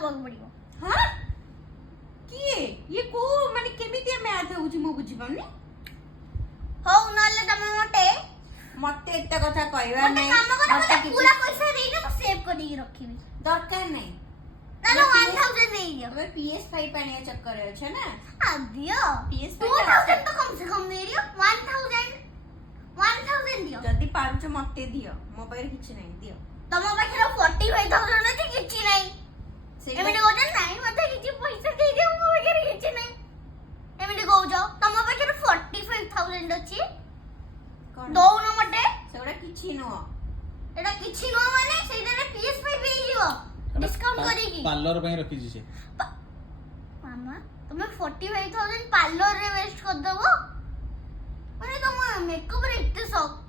ଦବାକୁ ପଡିବ। ହଁ କିଏ ଇଏ କୋ ମାନେ କେମିତି ମ୍ୟାଥ ହଉଛି ମୁଁ ବୁଝି ପାରୁନି। ହଉ ନହେଲେ ତମେ ମତେ ଏତେ କଥା କହିବା ମତେ ନାହିଁ। କାମ କର, ମତେ ମତେ ପୁରା ପଇସା ଦେଇଦିଅ, ମୁଁ ସେଭ୍ କରିକି ରଖିବି। ଦରକାର ନାହିଁ। ନହେଲେ 1000 ଦେଇଦିଅ। ତମେ PS5 ଆଣିବା ଚକ୍କରରେ ଅଛ ନା। ଦିଅ PS5 2000 ତ କମ ସେ କମ ଦେଇଦିଅ। 1000 ଦିଅ। ଯଦି ପାରୁଛ ମତେ ଦିଅ, ମୋ ପାଖରେ କିଛି ନାହିଁ, ଦିଅ। ତମ ପାଖରେ 45,000 ଅଛି, କିଛି ନାହିଁ। ସେଇଟା- ଏମିତି କହୁଛ ନାଇଁ ମତେ କିଛି ପଇସା ଦେଇଦିଅ, ମୋ ପାଖରେ କିଛି ନାହିଁ ଏମିତି କହୁଛ। ତମ ପାଖରେ 45,000 ଅଛି, କଣ? ଦଉନ ମତେ। ସେଗୁଡା କିଛି ନୁହଁ। ଏଟା କିଛି ନୁହଁ ମାନେ ସେଇଟାରେ PS5 ହେଇଯିବ ଡିସକାଉଣ୍ଟ କରିକି। ପାର୍ଲର ପାଇଁ ରଖିଛି ସେ। ମାମା ତମେ 45,000 ପାର୍ଲରରେ ୱେଷ୍ଟ କରିଦବ ମାନେ ତମ ମେକଅପରେ ଏତେ ଶକ୍।